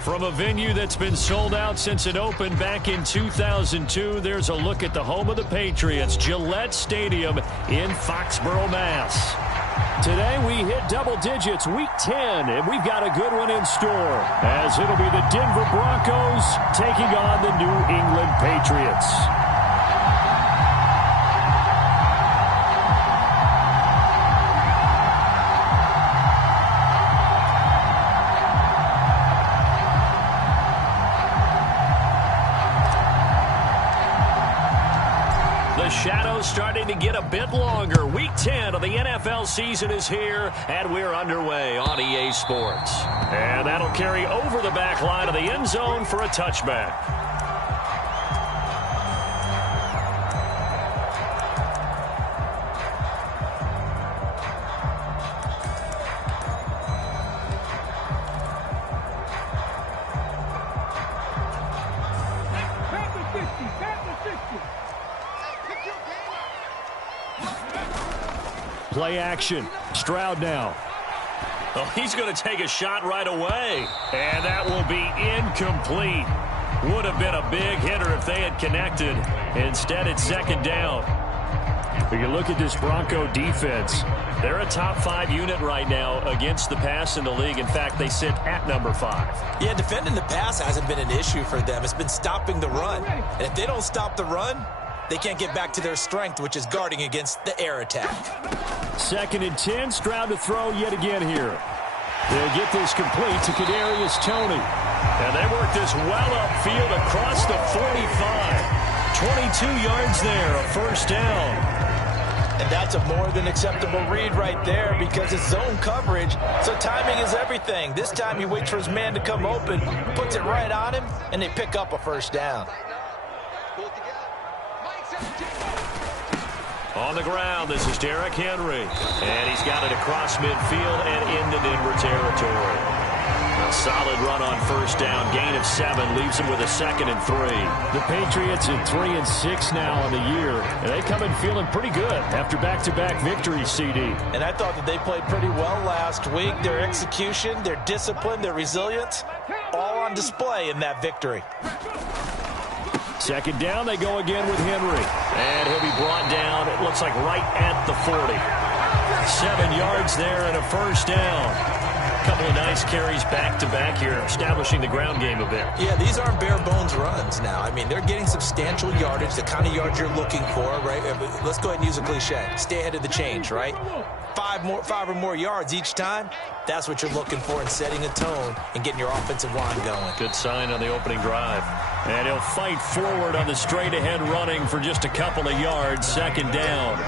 From a venue that's been sold out since it opened back in 2002, there's a look at the home of the Patriots, Gillette Stadium in Foxborough, Mass. Today we hit double digits, Week 10, and we've got a good one in store, as it'll be the Denver Broncos taking on the New England Patriots. The shadow's starting to get a bit longer. Week 10 of the NFL season is here, and we're underway on EA Sports. And that'll carry over the back line of the end zone for a touchback. Play action. Stroud now. Oh, he's going to take a shot right away. And that will be incomplete. Would have been a big hitter if they had connected. Instead, it's second down. When you look at this Bronco defense, they're a top 5 unit right now against the pass in the league. In fact, they sit at number 5. Yeah, defending the pass hasn't been an issue for them. It's been stopping the run. And if they don't stop the run, they can't get back to their strength, which is guarding against the air attack. 2nd and 10, Stroud to throw yet again here. They'll get this complete to Kadarius Toney. And they work this well upfield across the 45. 22 yards there, a first down. And that's a more than acceptable read right there because it's zone coverage, so timing is everything. This time he waits for his man to come open, puts it right on him, and they pick up a first down. On the ground, this is Derrick Henry. And he's got it across midfield and into Denver territory. A solid run on first down. Gain of 7 leaves him with a 2nd and 3. The Patriots at 3 and 6 now on the year. And they come in feeling pretty good after back-to-back victories, CD. And I thought that they played pretty well last week. Their execution, their discipline, their resilience, all on display in that victory. 2nd down, they go again with Henry. And he'll be brought down, it looks like right at the 40. 7 yards there and a first down. A couple of nice carries back-to-back here, establishing the ground game a bit. Yeah, these aren't bare-bones runs now. I mean, they're getting substantial yardage, the kind of yards you're looking for, right? Let's go ahead and use a cliche. Stay ahead of the change, right? 5 or more yards each time. That's what you're looking for in setting a tone and getting your offensive line going. Good sign on the opening drive. And he'll fight forward on the straight-ahead running for just a couple of yards. 2nd down.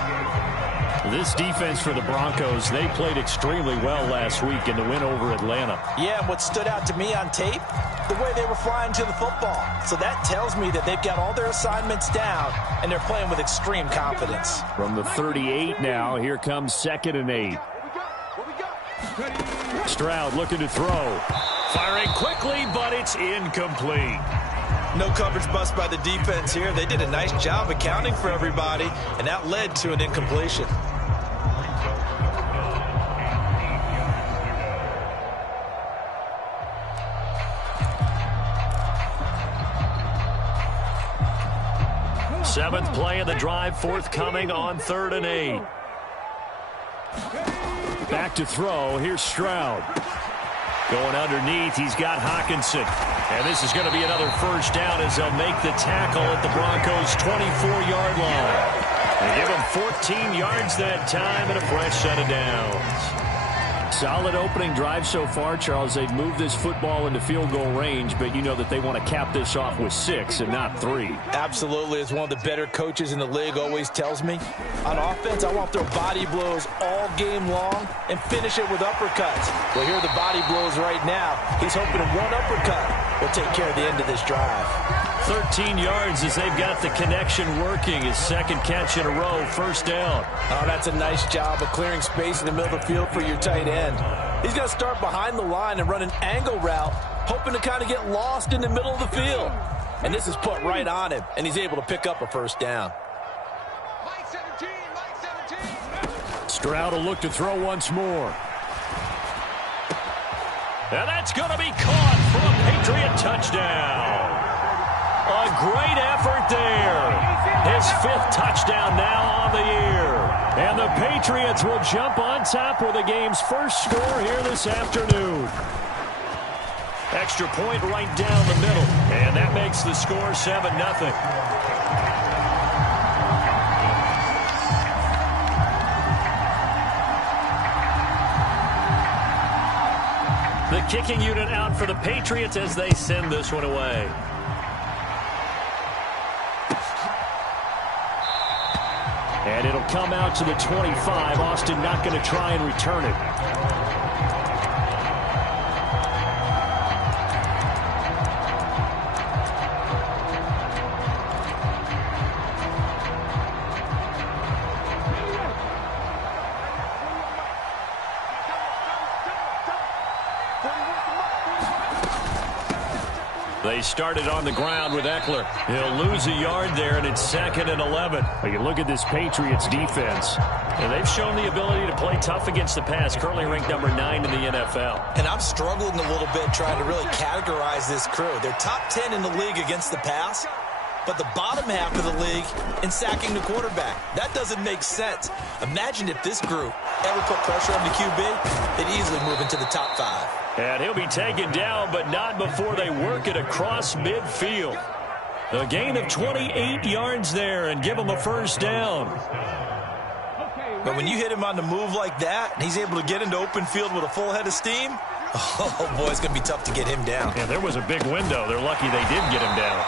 This defense for the Broncos, they played extremely well last week in the win over Atlanta. Yeah, and what stood out to me on tape, the way they were flying to the football. So that tells me that they've got all their assignments down, and they're playing with extreme confidence. From the 38 now, here comes 2nd and 8. Stroud looking to throw. Firing quickly, but it's incomplete. No coverage bust by the defense here. They did a nice job accounting for everybody, and that led to an incompletion. Seventh play of the drive, forthcoming on 3rd and 8. Back to throw. Here's Stroud. Going underneath, he's got Hockenson. And this is going to be another first down as they'll make the tackle at the Broncos' 24-yard line. They give him 14 yards that time and a fresh set of downs. Solid opening drive so far, Charles. They've moved this football into field goal range, but you know that they want to cap this off with 6 and not 3. Absolutely. As one of the better coaches in the league always tells me, on offense, I want to throw body blows all game long and finish it with uppercuts. Well, here are the body blows right now. He's hoping one uppercut will take care of the end of this drive. 13 yards as they've got the connection working. His 2nd catch in a row, first down. Oh, that's a nice job of clearing space in the middle of the field for your tight end. He's going to start behind the line and run an angle route, hoping to kind of get lost in the middle of the field. And this is put right on him, and he's able to pick up a first down. Stroud will look to throw once more. And that's going to be caught for a Patriot touchdown. A great effort there. His 5th touchdown now on the year. And the Patriots will jump on top with the game's first score here this afternoon. Extra point right down the middle. And that makes the score 7-0. The kicking unit out for the Patriots as they send this one away. And it'll come out to the 25. Austin not going to try and return it. They started on the ground with Eckler. He'll lose a yard there, and it's 2nd and 11. You look at this Patriots defense, and they've shown the ability to play tough against the pass, currently ranked number 9 in the NFL. And I'm struggling a little bit trying to really categorize this crew. They're top 10 in the league against the pass, but the bottom half of the league in sacking the quarterback. That doesn't make sense. Imagine if this group ever put pressure on the QB, they'd easily move into the top 5. And he'll be taken down, but not before they work it across midfield. A gain of 28 yards there and give him a first down. But when you hit him on the move like that, and he's able to get into open field with a full head of steam, oh boy, it's going to be tough to get him down. And there was a big window. They're lucky they did get him down.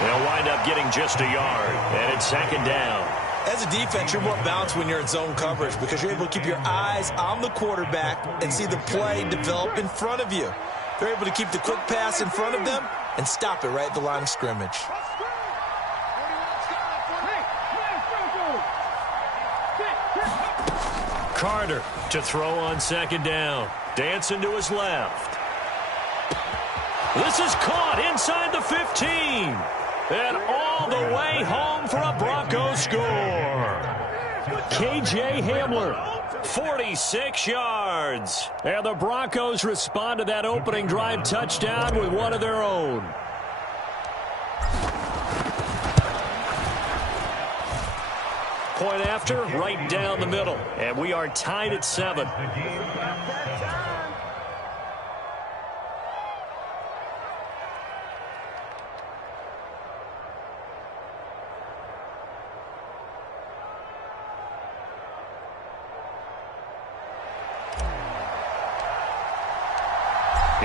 They'll wind up getting just a yard, and it's 2nd down. As a defense, you're more balanced when you're in zone coverage because you're able to keep your eyes on the quarterback and see the play develop in front of you. They're able to keep the quick pass in front of them and stop it right at the line of scrimmage. Carter to throw on 2nd down. Dancing to his left. This is caught inside the 15. And all the way home for a Broncos score. K.J. Hamler, 46 yards. And the Broncos respond to that opening drive touchdown with one of their own. Point after, right down the middle. And we are tied at 7.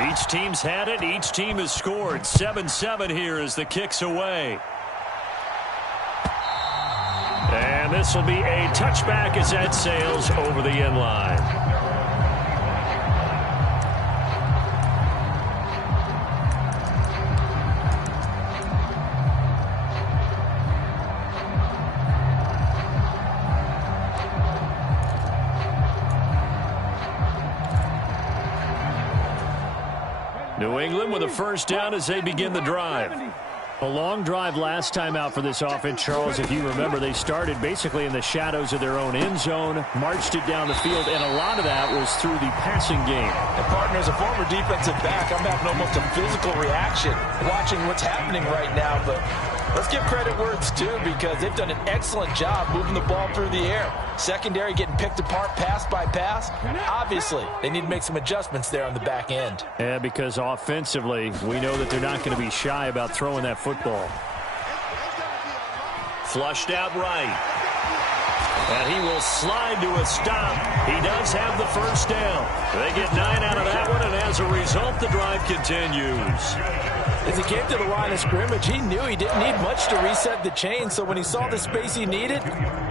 Each team's had it. Each team has scored. 7-7 here as the kick's away. And this will be a touchback as that sails over the end line. New England with a first down as they begin the drive. A long drive last time out for this offense, Charles. If you remember, they started basically in the shadows of their own end zone, marched it down the field, and a lot of that was through the passing game. And, partner, as a former defensive back, I'm having almost a physical reaction watching what's happening right now. But let's give credit where it's due because they've done an excellent job moving the ball through the air. Secondary getting picked apart pass by pass. Obviously, they need to make some adjustments there on the back end. Yeah, because offensively, we know that they're not going to be shy about throwing that football. Flushed out right. And he will slide to a stop. He does have the first down. They get 9 out of that one, and as a result, the drive continues. As he came to the line of scrimmage, he knew he didn't need much to reset the chain, so when he saw the space he needed,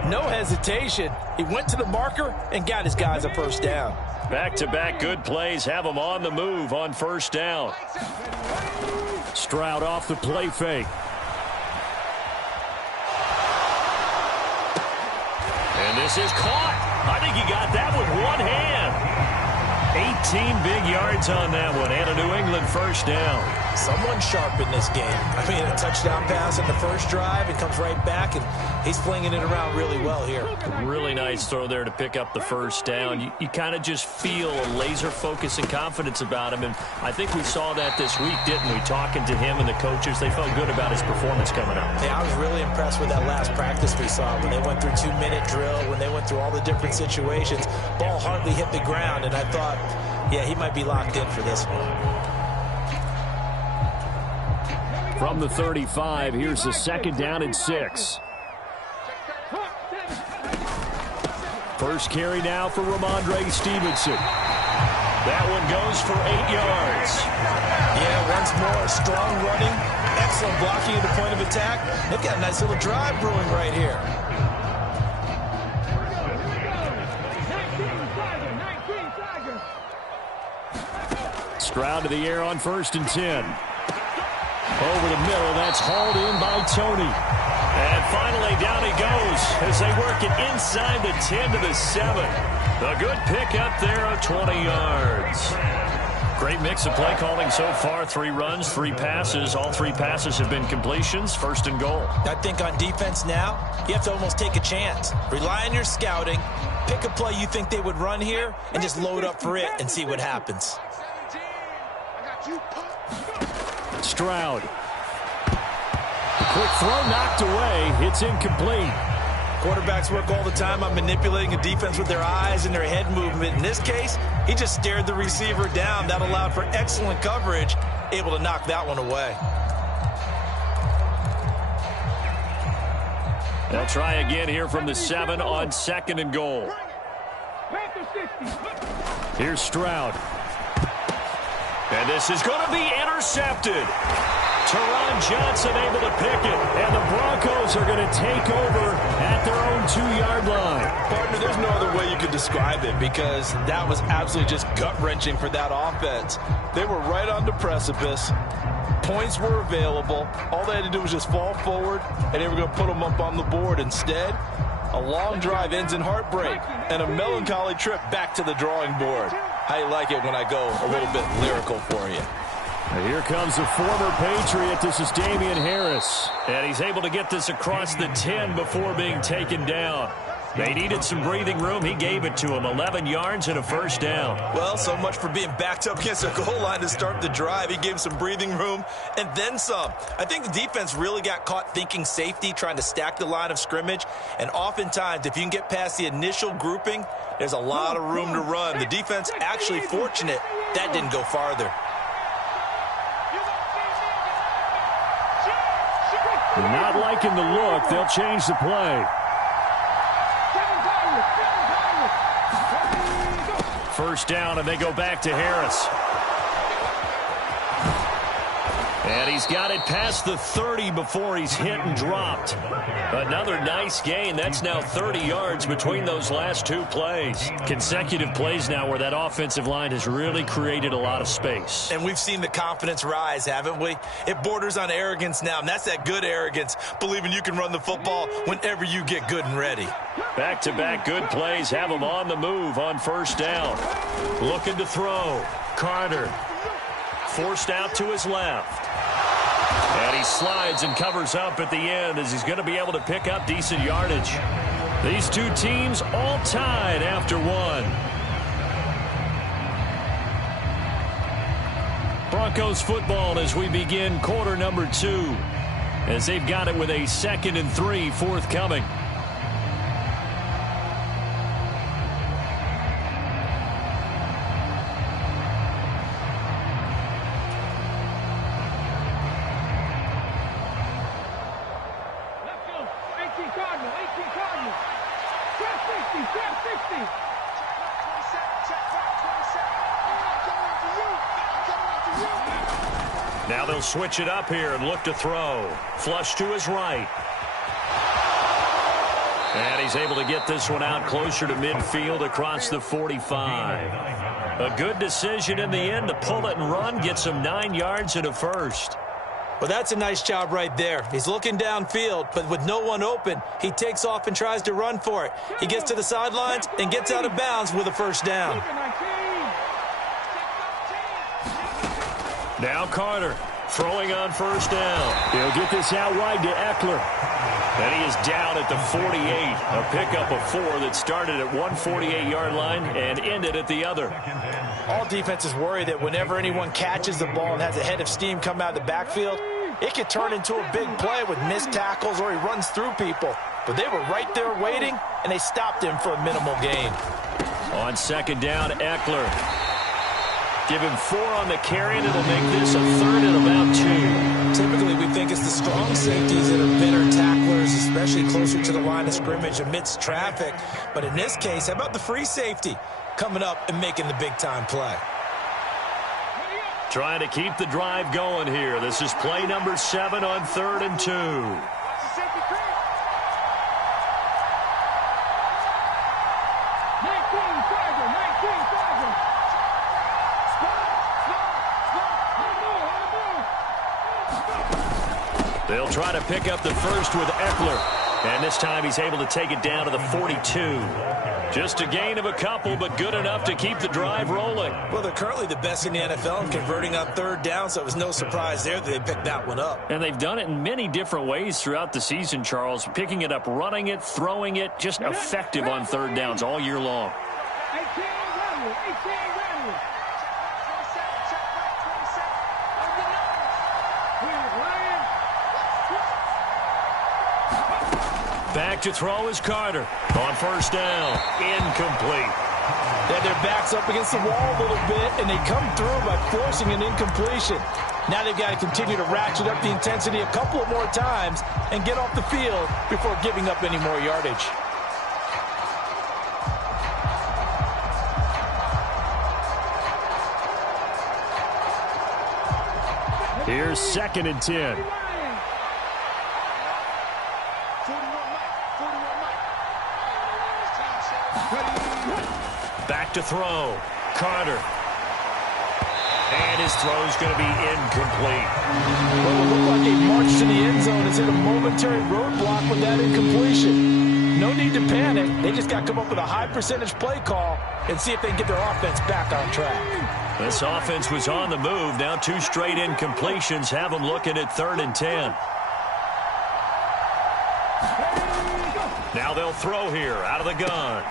no hesitation. He went to the marker and got his guys a first down. Back-to-back good plays have them on the move on first down. Stroud off the play fake. And this is caught. I think he got that with one hand. 18 big yards on that one and a New England first down. Someone sharp in this game. I mean, a touchdown pass in the first drive, and comes right back, and he's flinging it around really well here. Really nice throw there to pick up the first down. You kind of just feel a laser focus and confidence about him, and I think we saw that this week, didn't we? Talking to him and the coaches, they felt good about his performance coming up. Yeah, I was really impressed with that last practice we saw when they went through 2-minute drill, when they went through all the different situations. Ball hardly hit the ground, and I thought, yeah, he might be locked in for this one. From the 35, here's the 2nd down and 6. First carry now for Ramondre Stevenson. That one goes for 8 yards. Yeah, once more, strong running, excellent blocking at the point of attack. They've got a nice little drive brewing right here. Stroud to the air on 1st and 10. Over the middle, that's hauled in by Tony. And finally, down he goes as they work it inside the 10 to the 7. A good pick up there of 20 yards. Great mix of play calling so far. 3 runs, 3 passes. All 3 passes have been completions. 1st and goal. I think on defense now, you have to almost take a chance. Rely on your scouting. Pick a play you think they would run here and just load up for it and see what happens. Stroud. Quick throw knocked away. It's incomplete. Quarterbacks work all the time on manipulating a defense with their eyes and their head movement. In this case, he just stared the receiver down. That allowed for excellent coverage, able to knock that one away. They'll try again here from the 7 on 2nd and goal. Here's Stroud. And this is going to be intercepted. Teron Johnson able to pick it. And the Broncos are going to take over at their own 2-yard line. Partner, there's no other way you could describe it because that was absolutely just gut-wrenching for that offense. They were right on the precipice. Points were available. All they had to do was just fall forward, and they were going to put them up on the board. Instead, a long drive ends in heartbreak and a melancholy trip back to the drawing board. I like it when I go a little bit lyrical for you. And here comes a former Patriot. This is Damian Harris. And he's able to get this across the 10 before being taken down. They needed some breathing room. He gave it to him. 11 yards and a 1st down. Well, so much for being backed up against a goal line to start the drive. He gave some breathing room and then some. I think the defense really got caught thinking safety, trying to stack the line of scrimmage. And oftentimes, if you can get past the initial grouping, there's a lot of room to run. The defense actually fortunate that didn't go farther. Not liking the look. They'll change the play. 1st down, and they go back to Harris. And he's got it past the 30 before he's hit and dropped. Another nice gain. That's now 30 yards between those last 2 plays. Consecutive plays now where that offensive line has really created a lot of space. And we've seen the confidence rise, haven't we? It borders on arrogance now, and that's that good arrogance, believing you can run the football whenever you get good and ready. Back-to-back good plays have him on the move on 1st down. Looking to throw. Carter forced out to his left. And he slides and covers up at the end as he's going to be able to pick up decent yardage. These 2 teams all tied after 1. Broncos football as we begin quarter number 2. As they've got it with a 2nd and 3 forthcoming. Now they'll switch it up here and look to throw. Flush to his right. And he's able to get this one out closer to midfield across the 45. A good decision in the end to pull it and run. Gets him 9 yards and a 1st. Well, that's a nice job right there. He's looking downfield, but with no one open, he takes off and tries to run for it. He gets to the sidelines and gets out of bounds with a 1st down. Now Carter. Throwing on first down. He'll get this out wide to Eckler. And he is down at the 48. A pickup of 4 that started at 148-yard line and ended at the other. All defenses worry that whenever anyone catches the ball and has a head of steam come out of the backfield, it could turn into a big play with missed tackles or he runs through people. But they were right there waiting, and they stopped him for a minimal gain. On second down, Eckler. Give him 4 on the carry, and it'll make this a 3rd and about 2. Typically, we think it's the strong safeties that are better tacklers, especially closer to the line of scrimmage amidst traffic. But in this case, how about the free safety coming up and making the big-time play? Trying to keep the drive going here. This is play number 7 on 3rd and 2. They'll try to pick up the first with Eckler. And this time he's able to take it down to the 42. Just a gain of a couple, but good enough to keep the drive rolling. Well, they're currently the best in the NFL in converting on 3rd down, so it was no surprise there that they picked that one up. And they've done it in many different ways throughout the season, Charles. Picking it up, running it, throwing it, just effective on 3rd downs all year long. Back to throw is Carter. On first down, incomplete. They had their backs up against the wall a little bit, and they come through by forcing an incompletion. Now they've got to continue to ratchet up the intensity a couple of more times and get off the field before giving up any more yardage. Here's 2nd and 10. Back to throw. Carter. And his throw's going to be incomplete. Well, it looked like a march to the end zone has hit a momentary roadblock with that incompletion. No need to panic. They just got to come up with a high percentage play call and see if they can get their offense back on track. This offense was on the move. Now 2 straight incompletions have them looking at 3rd and 10. Now they'll throw here out of the gun.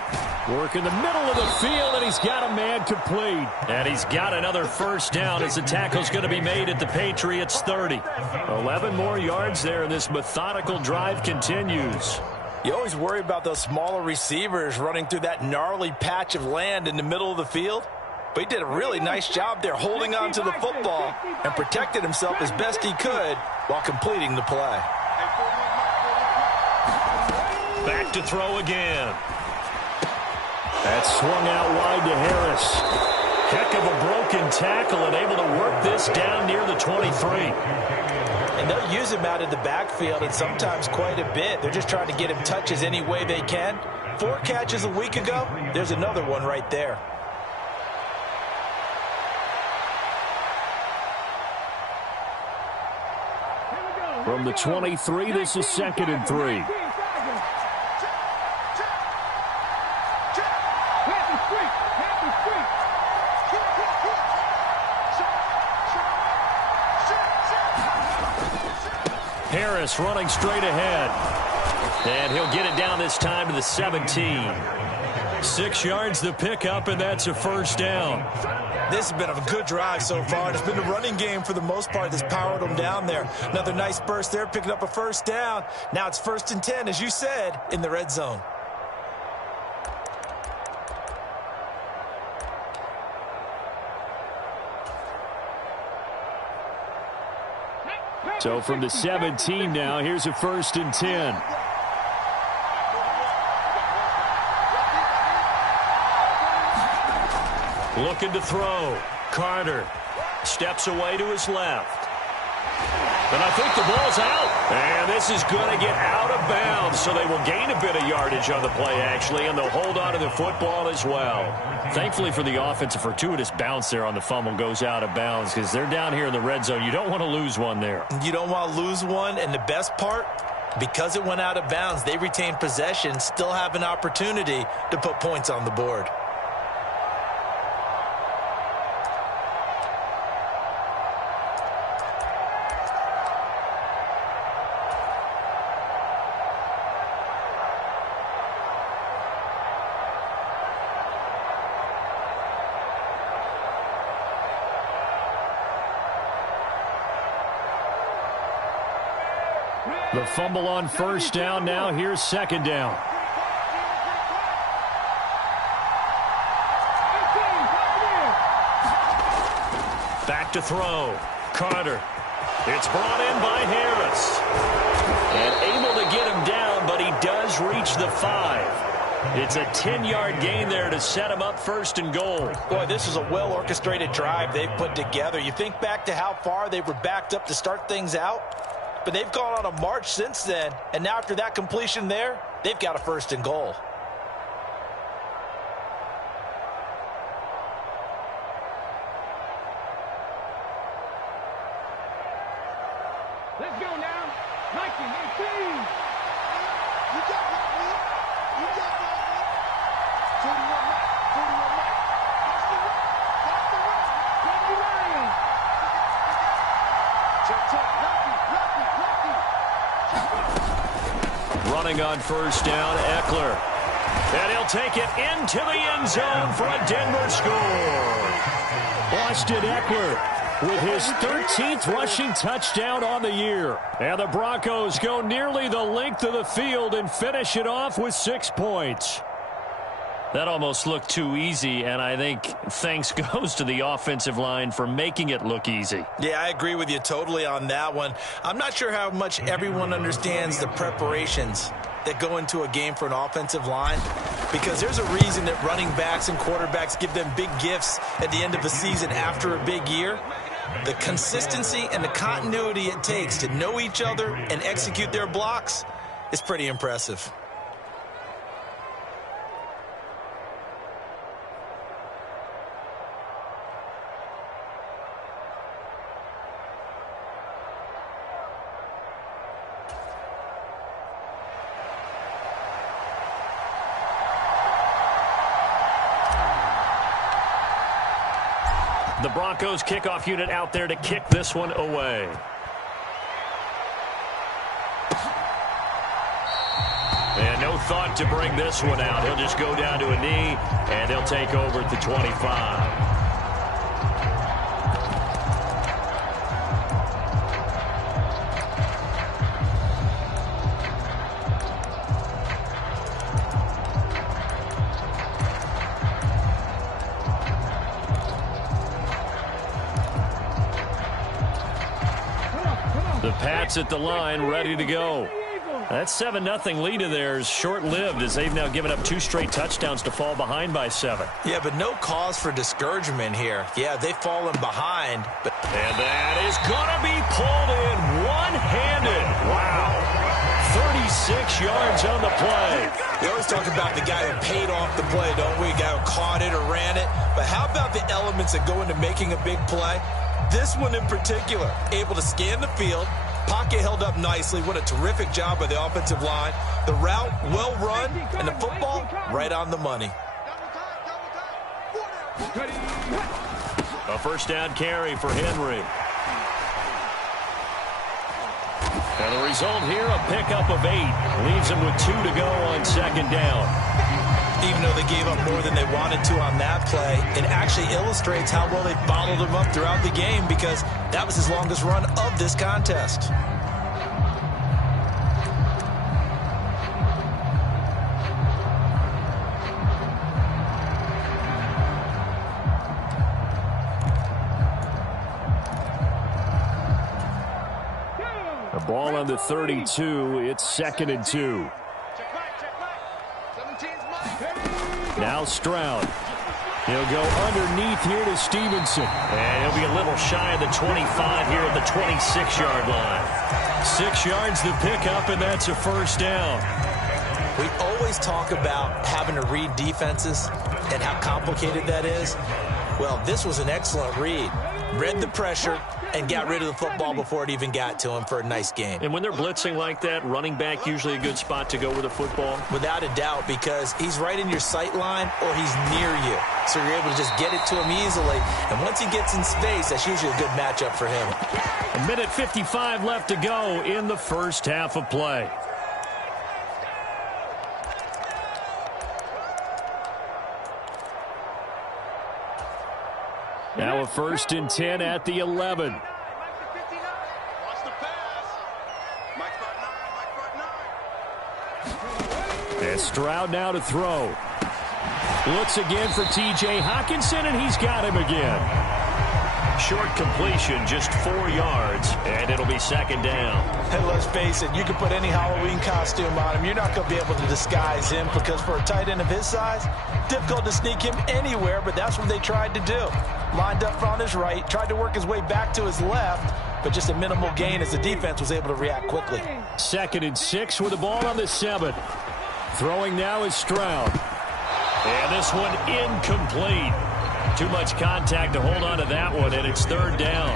Work in the middle of the field, and he's got a man complete. And he's got another first down as the tackle's going to be made at the Patriots 30. 11 more yards there, and this methodical drive continues. You always worry about those smaller receivers running through that gnarly patch of land in the middle of the field. But he did a really nice job there holding on to the football and protected himself as best he could while completing the play. Back to throw again. That swung out wide to Harris. Heck of a broken tackle and able to work this down near the 23. And they'll use him out in the backfield and sometimes quite a bit. They're just trying to get him touches any way they can. 4 catches a week ago. There's another one right there. From the 23, this is 2nd and 3. Harris running straight ahead. And he'll get it down this time to the 17. 6 yards the pickup, and that's a first down. This has been a good drive so far. It's been the running game for the most part that's powered them down there. Another nice burst there, picking up a first down. Now it's 1st and 10, as you said, in the red zone. So from the 17 now, here's a 1st and 10. Looking to throw. Carter steps away to his left. But I think the ball's out. And this is going to get out of bounds, so they will gain a bit of yardage on the play, actually, and they'll hold on to the football as well. Thankfully for the offense, a fortuitous bounce there on the fumble goes out of bounds because they're down here in the red zone. You don't want to lose one there. You don't want to lose one, and the best part, because it went out of bounds, they retain possession, still have an opportunity to put points on the board. The fumble on first down. Now here's second down. Back to throw. Carter. It's brought in by Harris. And able to get him down, but he does reach the 5. It's a 10-yard gain there to set him up first and goal. Boy, this is a well-orchestrated drive they've put together. You think back to how far they were backed up to start things out, but they've gone on a march since then, and now after that completion there, they've got a first and goal. Let's go now. 19-18. You got one, man. You got one, man. 41 Mike. 41 Mike. That's the run. That's the run. Kenny Ryan. Check. Lucky. Running on first down, Eckler. And he'll take it into the end zone for a Denver score. Austin Eckler with his 13th rushing touchdown on the year. And the Broncos go nearly the length of the field and finish it off with 6 points. That almost looked too easy, and I think thanks goes to the offensive line for making it look easy. Yeah, I agree with you totally on that one. I'm not sure how much everyone understands the preparations that go into a game for an offensive line, because there's a reason that running backs and quarterbacks give them big gifts at the end of the season after a big year. The consistency and the continuity it takes to know each other and execute their blocks is pretty impressive. The Broncos kickoff unit out there to kick this one away. And no thought to bring this one out. He'll just go down to a knee, and he'll take over at the 25. The Pats at the line, ready to go. That 7-0 lead of theirs short-lived, as they've now given up 2 straight touchandowns to fall behind by 7. Yeah, but no cause for discouragement here. Yeah, they've fallen behind. And that is going to be pulled in one-handed. Wow. 36 yards on the play. We always talk about the guy who paid off the play, don't we? The guy who caught it or ran it. But how about the elements that go into making a big play? This one in particular, able to scan the field, pocket held up nicely. What a terrific job by the offensive line. The route, well run, and the football, right on the money. A first down carry for Henry. And the result here, a pickup of 8. Leaves him with 2 to go on second down. Even though they gave up more than they wanted to on that play, it actually illustrates how well they followed him up throughout the game, because that was his longest run of this contest. The ball on the 32. It's 2nd and 2. Now Stroud. He'll go underneath here to Stevenson. And he'll be a little shy of the 25 here at the 26-yard line. 6 yards the pickup, and that's a first down. We always talk about having to read defenses and how complicated that is. Well, this was an excellent read. Read the pressure and got rid of the football before it even got to him for a nice game. And when they're blitzing like that, running back usually a good spot to go with the football? Without a doubt, because he's right in your sight line or he's near you. So you're able to just get it to him easily. And once he gets in space, that's usually a good matchup for him. 1:55 left to go in the first half of play. Now a 1st and 10 at the 11. Watch the pass. Mike's And Stroud now to throw. Looks again for T.J. Hockenson, and he's got him again. Short completion, just 4 yards, and it'll be second down. And let's face it, you can put any Halloween costume on him. You're not going to be able to disguise him because for a tight end of his size, difficult to sneak him anywhere, but that's what they tried to do. Lined up on his right, tried to work his way back to his left, but just a minimal gain as the defense was able to react quickly. 2nd and 6 with the ball on the 7. Throwing now is Stroud. And this one incomplete. Too much contact to hold on to that one, and it's 3rd down.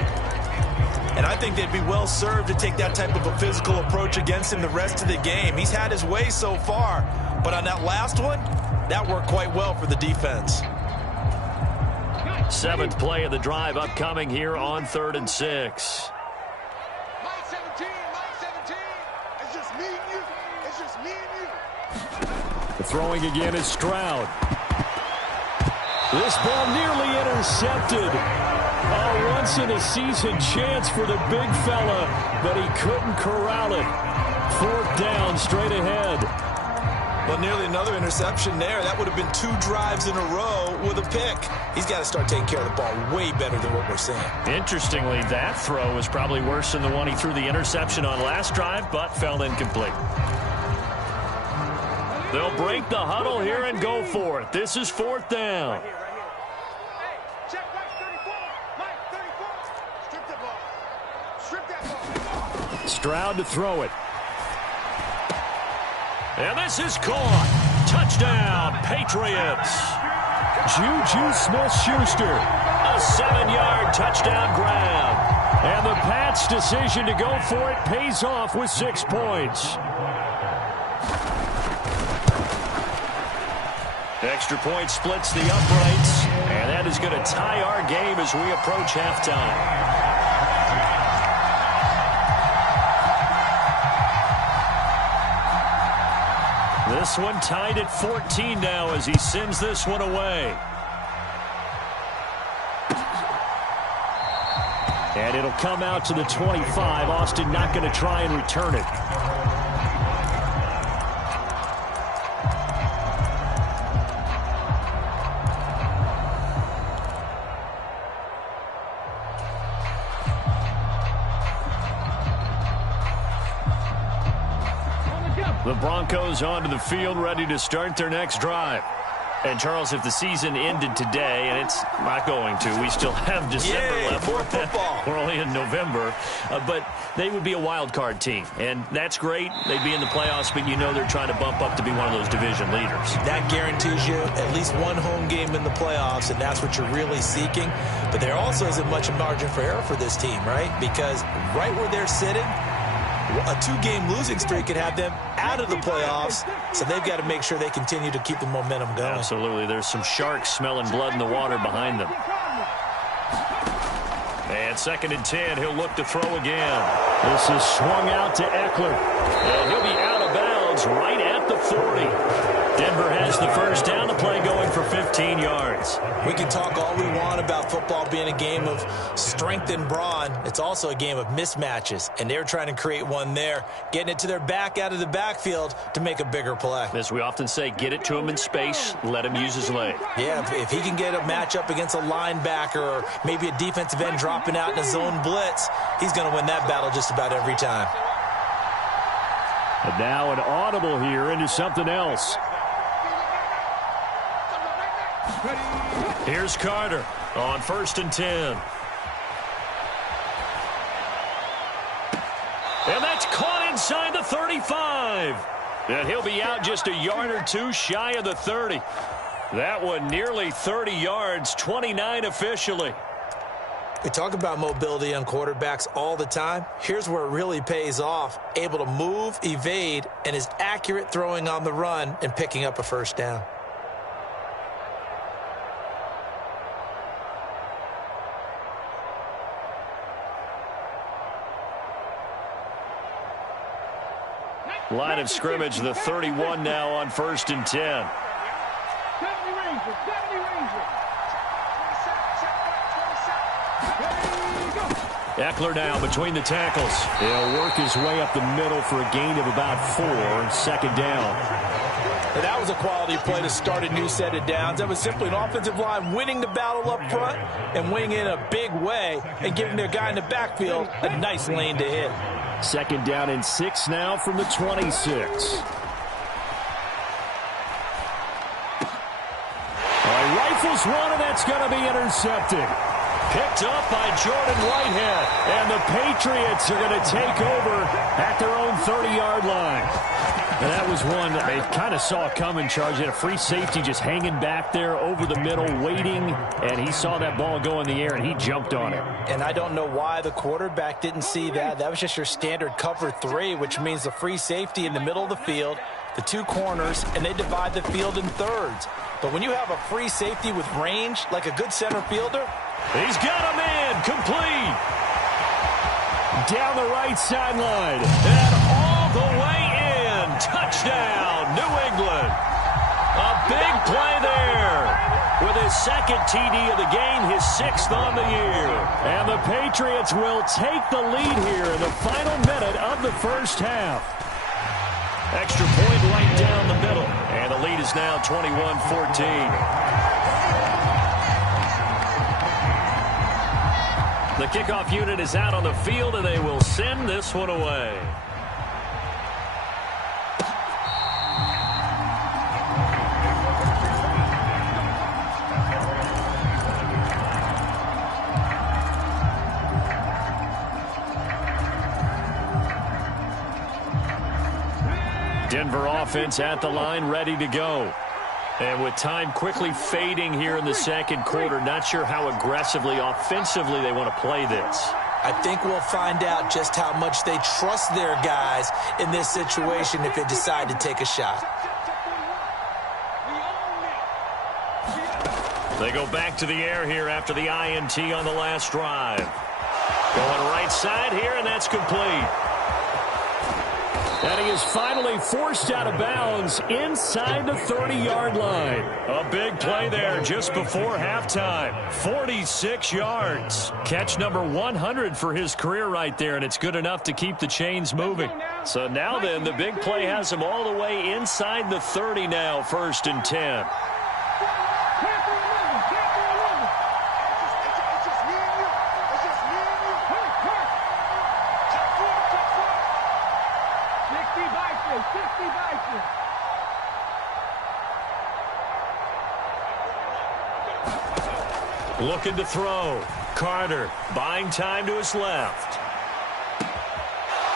And I think they'd be well served to take that type of a physical approach against him the rest of the game. He's had his way so far, but on that last one, that worked quite well for the defense. 7th play of the drive upcoming here on 3rd and 6. Mike 17, Mike 17. It's just me and you. It's just me and you. The throwing again is Stroud. This ball nearly intercepted. A once-in-a-season chance for the big fella, but he couldn't corral it. 4th down, straight ahead. But nearly another interception there. That would have been 2 drives in a row with a pick. He's got to start taking care of the ball way better than what we're seeing. Interestingly, that throw was probably worse than the one he threw the interception on last drive, but fell incomplete. They'll break the huddle here and go for it. This is 4th down. Check Mike 34. Mike 34. Strip that ball. Strip that ball. Stroud to throw it. And this is caught. Touchdown, Patriots. Juju Smith-Schuster. A 7-yard touchdown grab. And the Pats' decision to go for it pays off with 6 points. Extra point splits the uprights, and that is going to tie our game as we approach halftime. This one tied at 14 now as he sends this one away. And it'll come out to the 25. Austin not going to try and return it. The Broncos onto the field, ready to start their next drive. And, Charles, if the season ended today, and it's not going to, we still have December left. More football. We're only in November. But they would be a wild card team. And that's great. They'd be in the playoffs, but you know they're trying to bump up to be one of those division leaders. That guarantees you at least one home game in the playoffs, and that's what you're really seeking. But there also isn't much margin for error for this team, right? Because right where they're sitting, a 2-game losing streak could have them out of the playoffs, so they've got to make sure they continue to keep the momentum going. Absolutely. There's some sharks smelling blood in the water behind them. And 2nd and 10, he'll look to throw again. This is swung out to Eckler. And he'll be out of bounds right at the 40. Denver has the first down. The play going for 15 yards. We can talk all we want about football being a game of strength and brawn. It's also a game of mismatches, and they're trying to create one there, getting it to their back out of the backfield to make a bigger play. As we often say, get it to him in space, let him use his leg. Yeah, if he can get a matchup against a linebacker or maybe a defensive end dropping out in a zone blitz, he's going to win that battle just about every time. And now an audible here into something else. Here's Carter on 1st and 10. And that's caught inside the 35. And he'll be out just a yard or two shy of the 30. That one nearly 30 yards, 29 officially. We talk about mobility on quarterbacks all the time. Here's where it really pays off. Able to move, evade, and is accurate throwing on the run and picking up a first down. Line of scrimmage, the 31 now on 1st and 10. Eckler now between the tackles. He'll work his way up the middle for a gain of about 4. 2nd down. And that was a quality play to start a new set of downs. That was simply an offensive line winning the battle up front and winning in a big way and giving their guy in the backfield a nice lane to hit. 2nd down and 6 now from the 26. Rifles one, and that's going to be intercepted. Picked up by Jordan Whitehead. And the Patriots are going to take over at their own 30-yard line. And that was one that they kind of saw coming, Charge. Had a free safety just hanging back there over the middle, waiting. And he saw that ball go in the air, and he jumped on it. And I don't know why the quarterback didn't see that. That was just your standard cover 3, which means the free safety in the middle of the field, the 2 corners, and they divide the field in thirds. But when you have a free safety with range, like a good center fielder, he's got him in, complete. Down the right sideline, and all the way in. Touchdown, New England. A big play there. With his 2nd TD of the game, his 6th on the year. And the Patriots will take the lead here in the final minute of the first half. Extra point right down the middle. And the lead is now 21-14. The kickoff unit is out on the field, and they will send this one away. Denver offense at the line, ready to go. And with time quickly fading here in the 2nd quarter, not sure how aggressively, offensively they want to play this. I think we'll find out just how much they trust their guys in this situation if they decide to take a shot. They go back to the air here after the INT on the last drive. Going right side here, and that's complete. And he is finally forced out of bounds inside the 30-yard line. A big play there just before halftime. 46 yards. Catch number 100 for his career right there, and it's good enough to keep the chains moving. So now then, the big play has him all the way inside the 30 now, 1st and 10. Looking to throw. Carter buying time to his left.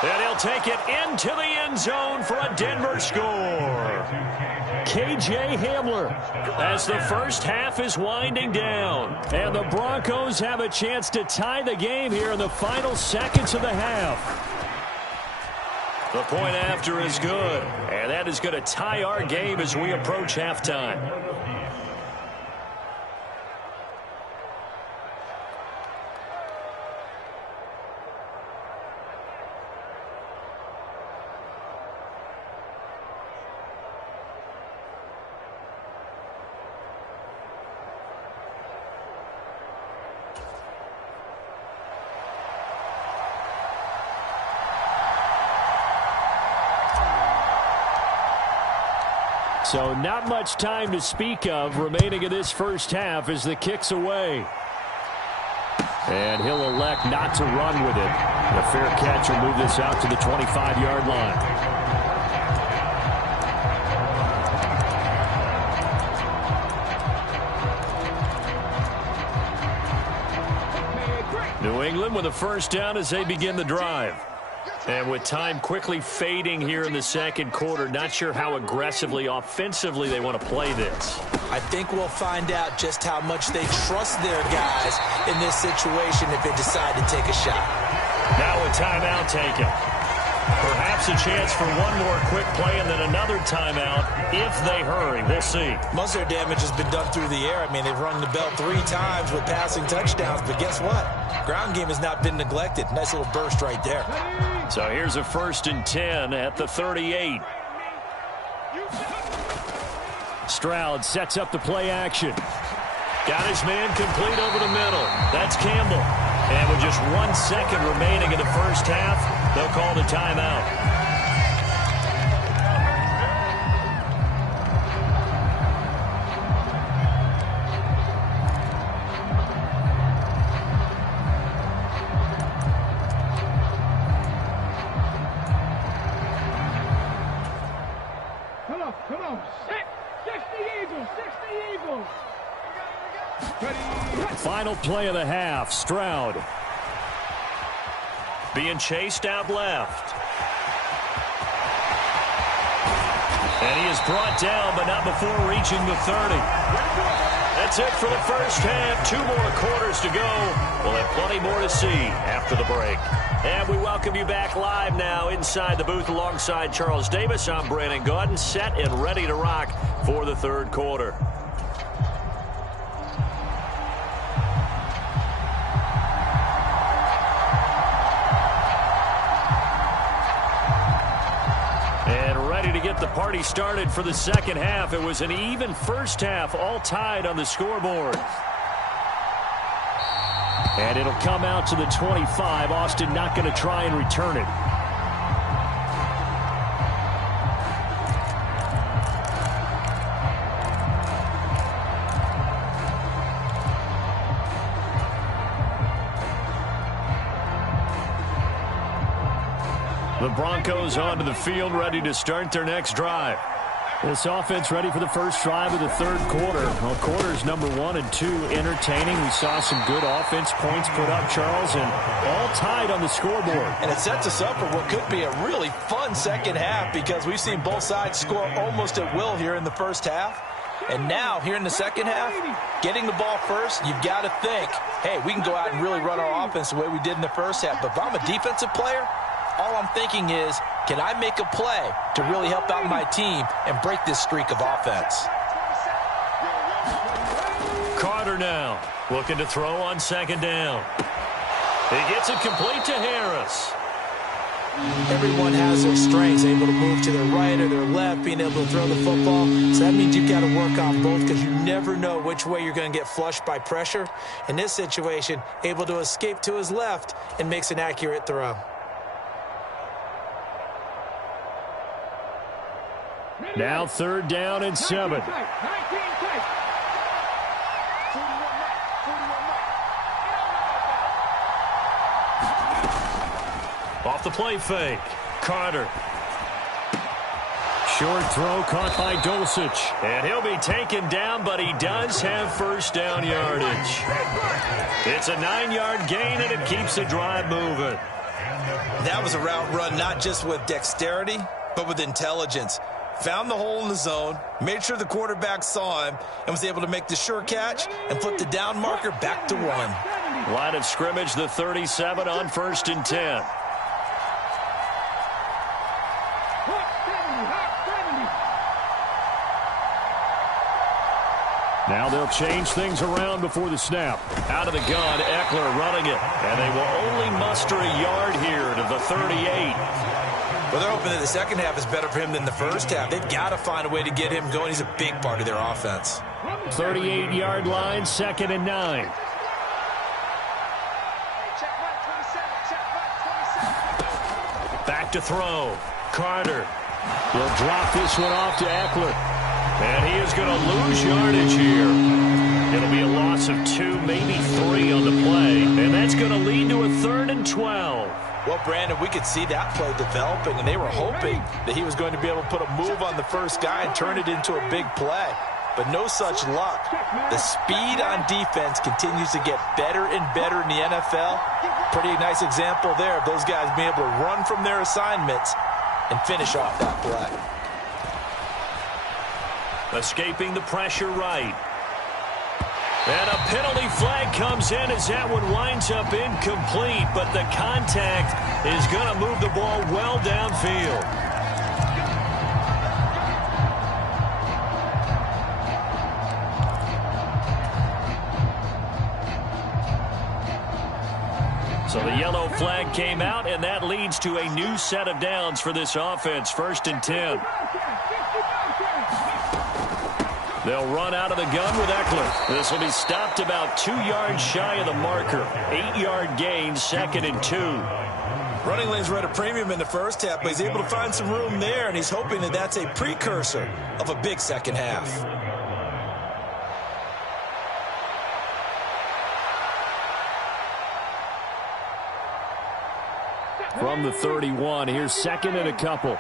And he'll take it into the end zone for a Denver score. K.J. Hamler as the first half is winding down. And the Broncos have a chance to tie the game here in the final seconds of the half. The point after is good. And that is going to tie our game as we approach halftime. So not much time to speak of remaining in this first half as the kick's away. And he'll elect not to run with it. A fair catch will move this out to the 25-yard line. New England with a first down as they begin the drive. And with time quickly fading here in the 2nd quarter, not sure how aggressively, offensively they want to play this. I think we'll find out just how much they trust their guys in this situation if they decide to take a shot. Now a timeout taken. Perhaps a chance for one more quick play and then another timeout if they hurry. We'll see. Most of their damage has been done through the air. I mean, they've rung the bell 3 times with passing touchdowns, but guess what? Ground game has not been neglected. Nice little burst right there. So here's a 1st and 10 at the 38. Stroud sets up the play action. Got his man complete over the middle. That's Campbell. And with just 1 second remaining in the first half, they'll call the timeout. Final play of the half. Stroud being chased out left. And he is brought down, but not before reaching the 30. That's it for the first half. 2 more quarters to go. We'll have plenty more to see after the break. And we welcome you back live now inside the booth alongside Charles Davis. I'm Brandon Gaudin, set and ready to rock for the third quarter. To get the party started for the second half. It was an even first half, all tied on the scoreboard. And it'll come out to the 25. Austin not going to try and return it. The Broncos onto the field, ready to start their next drive. This offense ready for the first drive of the third quarter. Well, quarters number 1 and 2 entertaining. We saw some good offense points put up, Charles, and all tied on the scoreboard. And it sets us up for what could be a really fun second half because we've seen both sides score almost at will here in the first half. And now, here in the second half, getting the ball first, you've got to think, hey, we can go out and really run our offense the way we did in the first half. But if I'm a defensive player, all I'm thinking is, can I make a play to really help out my team and break this streak of offense? Carter now looking to throw on second down. He gets it complete to Harris. Everyone has their strengths, able to move to their right or their left, being able to throw the football. So that means you've got to work on both because you never know which way you're going to get flushed by pressure. In this situation, able to escape to his left and makes an accurate throw. Now 3rd down and 7. Off the play fake. Carter. Short throw caught by Dulcich. And he'll be taken down, but he does have first down yardage. It's a 9-yard gain, and it keeps the drive moving. That was a route run not just with dexterity, but with intelligence. Found the hole in the zone, made sure the quarterback saw him, and was able to make the sure catch and flip the down marker back to 1. Line of scrimmage, the 37 on 1st and 10. Now they'll change things around before the snap. Out of the gun, Eckler running it. And they will only muster a yard here to the 38. Well, they're hoping that the second half is better for him than the first half. They've got to find a way to get him going. He's a big part of their offense. 38-yard line, 2nd and 9. Back to throw. Carter. He'll drop this one off to Eckler. And he is going to lose yardage here. It'll be a loss of 2, maybe 3 on the play. And that's going to lead to a 3rd and 12. Well, Brandon, we could see that play developing, and they were hoping that he was going to be able to put a move on the first guy and turn it into a big play. But no such luck. The speed on defense continues to get better and better in the NFL. Pretty nice example there of those guys being able to run from their assignments and finish off that play. Escaping the pressure right. And a penalty flag comes in as that one winds up incomplete, but the contact is going to move the ball well downfield. So the yellow flag came out, and that leads to a new set of downs for this offense. 1st and 10. They'll run out of the gun with Eckler. This will be stopped about 2 yards shy of the marker. 8-yard gain, 2nd and 2. Running lanes were at a premium in the first half, but he's able to find some room there, and he's hoping that that's a precursor of a big second half. From the 31, here's 2nd and a couple.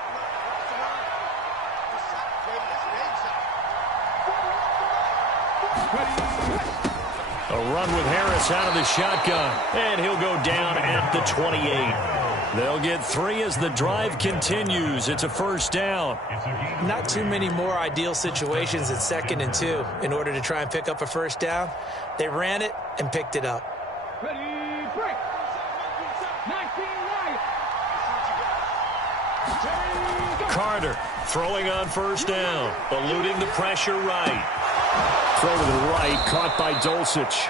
A run with Harris out of the shotgun, and he'll go down at the 28. They'll get 3 as the drive continues. It's a first down. Not too many more ideal situations at 2nd and 2 in order to try and pick up a first down. They ran it and picked it up. Ready, break. 19 right. Carter throwing on first down, eluding the pressure right. Throw to the right, caught by Dulcich.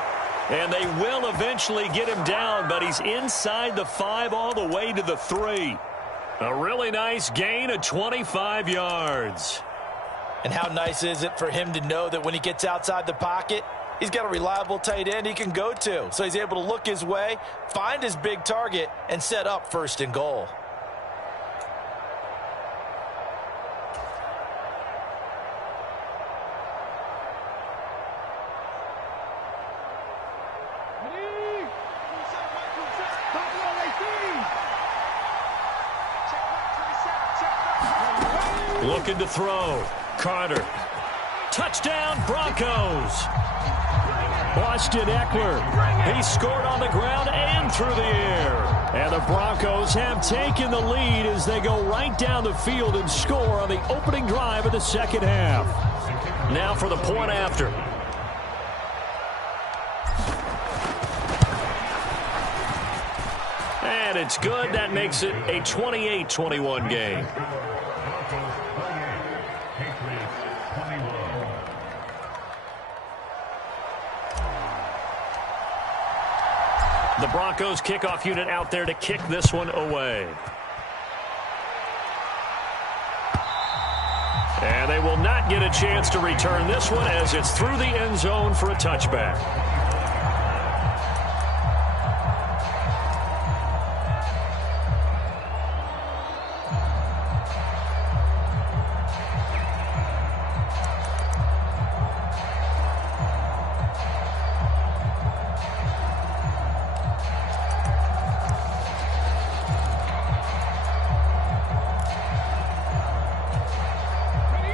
And they will eventually get him down, but he's inside the 5 all the way to the 3. A really nice gain of 25 yards. And how nice is it for him to know that when he gets outside the pocket, he's got a reliable tight end he can go to. So he's able to look his way, find his big target, and set up 1st and goal. Looking to throw. Carter. Touchdown, Broncos. Austin Eckler. He scored on the ground and through the air. And the Broncos have taken the lead as they go right down the field and score on the opening drive of the second half. Now for the point after. And it's good. That makes it a 28-21 game. The Broncos kickoff unit out there to kick this one away. And they will not get a chance to return this one as it's through the end zone for a touchback.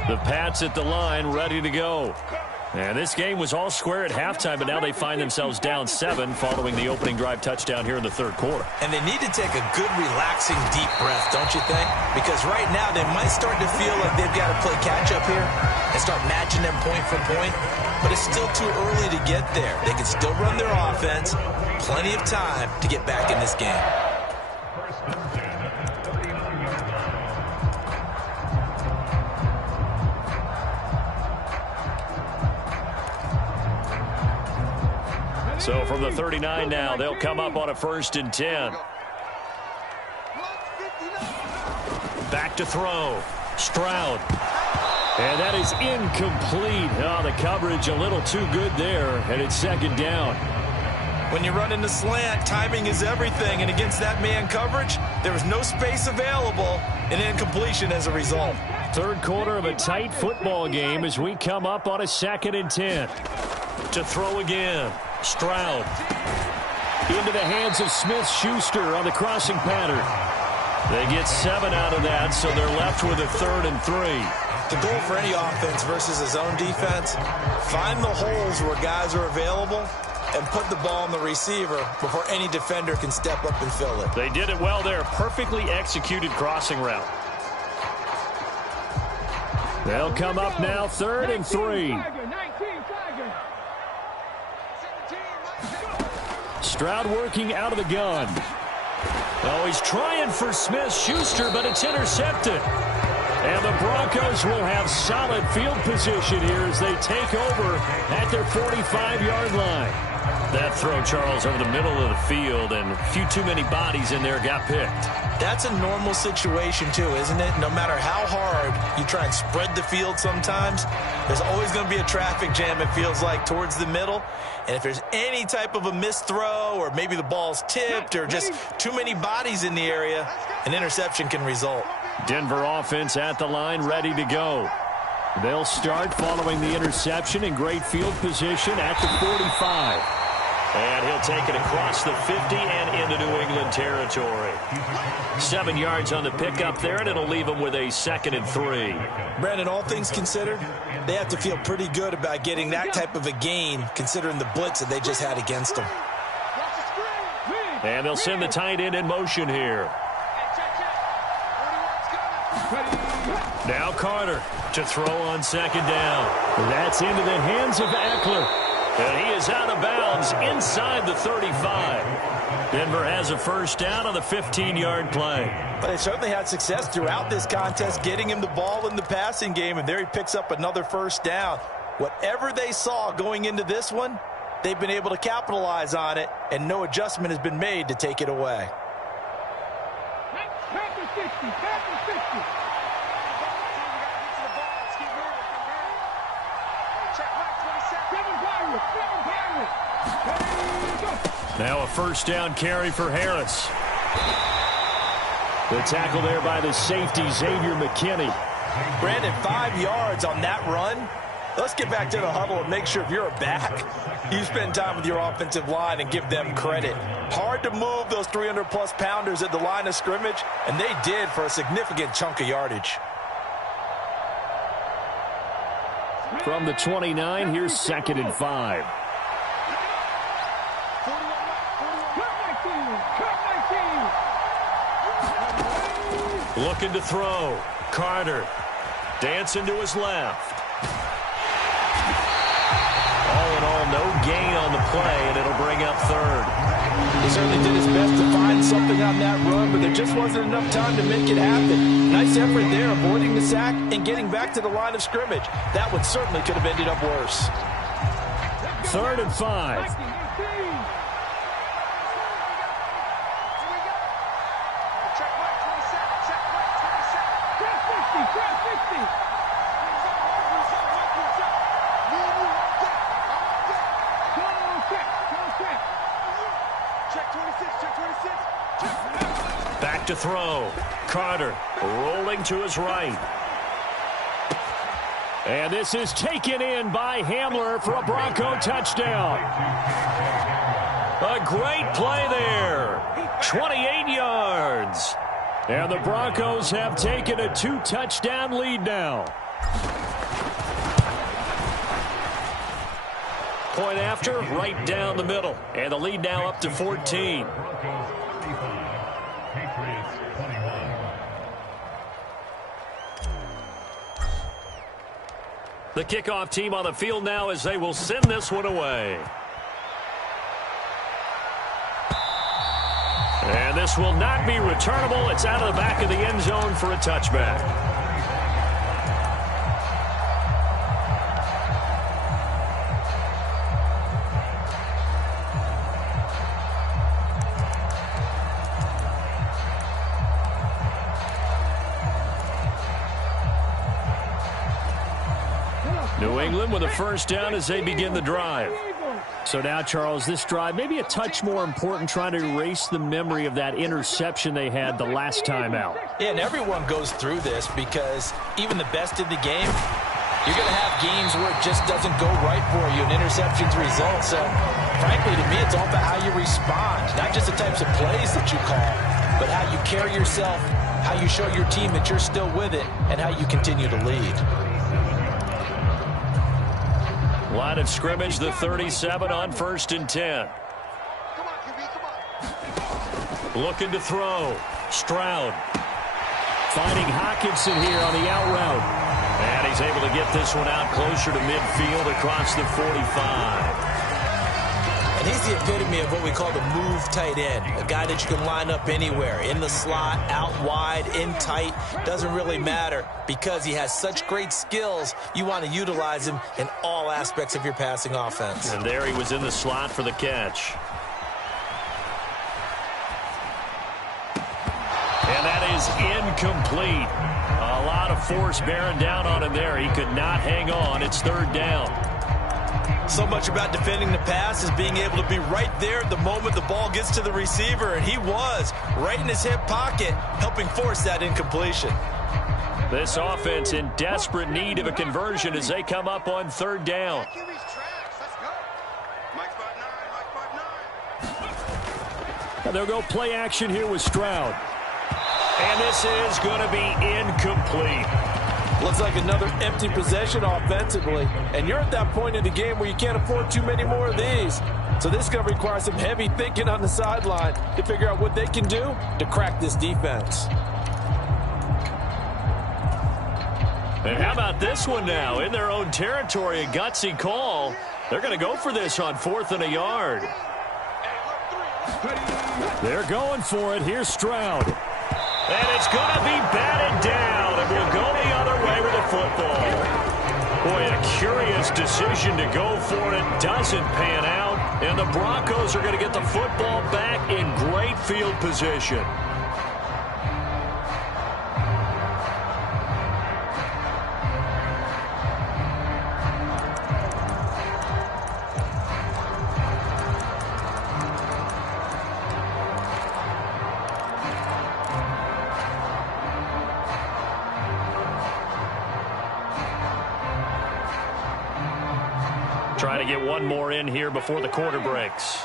The Pats at the line, ready to go. And this game was all square at halftime, but now they find themselves down 7 following the opening drive touchdown here in the 3rd quarter. And they need to take a good, relaxing, deep breath, don't you think? Because right now they might start to feel like they've got to play catch-up here and start matching them point for point. But it's still too early to get there. They can still run their offense. Plenty of time to get back in this game. So from the 39 now, they'll come up on a 1st and 10. Back to throw. Stroud. And that is incomplete. Oh, the coverage a little too good there, and it's 2nd down. When you run into slant, timing is everything, and against that man coverage, there was no space available, and incompletion as a result. 3rd quarter of a tight football game as we come up on a 2nd and 10. To throw again. Stroud. Into the hands of Smith-Schuster on the crossing pattern. They get 7 out of that, so they're left with a 3rd and 3. The goal for any offense versus his own defense, find the holes where guys are available and put the ball on the receiver before any defender can step up and fill it. They did it well there. Perfectly executed crossing route. They'll come up now 3rd and 3. Stroud working out of the gun. Oh, he's trying for Smith-Schuster, but it's intercepted. And the Broncos will have solid field position here as they take over at their 45-yard line. That throw, Charles, over the middle of the field, and a few too many bodies in there got picked. That's a normal situation, too, isn't it? No matter how hard you try and spread the field sometimes, there's always going to be a traffic jam, it feels like, towards the middle. And if there's any type of a missed throw or maybe the ball's tipped or just too many bodies in the area, an interception can result. Denver offense at the line, ready to go. They'll start following the interception in great field position at the 45. And he'll take it across the 50 and into New England territory. 7 yards on the pickup there, and it'll leave him with a 2nd and 3. Brandon, all things considered, they have to feel pretty good about getting that type of a gain, considering the blitz that they just had against them. And they'll send the tight end in motion here. Now Carter to throw on 2nd down. That's into the hands of Eckler. And he is out of bounds inside the 35. Denver has a 1st down on the 15-yard play. But they certainly had success throughout this contest, getting him the ball in the passing game, and there he picks up another 1st down. Whatever they saw going into this one, they've been able to capitalize on it, and no adjustment has been made to take it away. Now a 1st down carry for Harris. The tackle there by the safety, Xavier McKinney. Brandon, 5 yards on that run. Let's get back to the huddle and make sure if you're a back, you spend time with your offensive line and give them credit. Hard to move those 300-plus pounders at the line of scrimmage, and they did for a significant chunk of yardage. From the 29, here's 2nd and 5. Looking to throw. Carter dancing to his left. All in all, no gain on the play, and it'll bring up 3rd. He certainly did his best to find something on that run, but there just wasn't enough time to make it happen. Nice effort there, avoiding the sack and getting back to the line of scrimmage. That one certainly could have ended up worse. 3rd and 5. Back to throw. Carter rolling to his right. And this is taken in by Hamler for a Bronco touchdown. A great play there. 28 yards. And the Broncos have taken a 2-touchdown lead now. Point after, right down the middle. And the lead now up to 14. The kickoff team on the field now as they will send this one away. And this will not be returnable. It's out of the back of the end zone for a touchback. New England with a 1st down as they begin the drive. So now, Charles, this drive maybe a touch more important, trying to erase the memory of that interception they had the last time out. Yeah, and everyone goes through this because even the best in the game, you're going to have games where it just doesn't go right for you and interceptions result. So, frankly, to me, it's all about how you respond, not just the types of plays that you call, but how you carry yourself, how you show your team that you're still with it, and how you continue to lead. Line of scrimmage, the 37 on 1st and 10. Looking to throw. Stroud. Finding Hockenson here on the out route. And he's able to get this one out closer to midfield across the 45. And he's the epitome of what we call the move tight end. A guy that you can line up anywhere. In the slot, out wide, in tight. Doesn't really matter because he has such great skills. You want to utilize him in all aspects of your passing offense. And there he was in the slot for the catch. And that is incomplete. A lot of force bearing down on him there. He could not hang on. It's 3rd down. So much about defending the pass is being able to be right there at the moment the ball gets to the receiver, and he was right in his hip pocket, helping force that incompletion. This offense in desperate need of a conversion as they come up on 3rd down. Mike spot 9, Mike spot 9. And they'll go play action here with Stroud. And this is going to be incomplete. Looks like another empty possession offensively. And you're at that point in the game where you can't afford too many more of these. So this is going to require some heavy thinking on the sideline to figure out what they can do to crack this defense. And how about this one now? In their own territory, a gutsy call. They're going to go for this on 4th and a yard. They're going for it. Here's Stroud. And it's going to be batted down, and we'll go the other way with the football. Boy, a curious decision to go for it. Doesn't pan out, and the Broncos are going to get the football back in great field position. Trying to get one more in here before the quarter breaks.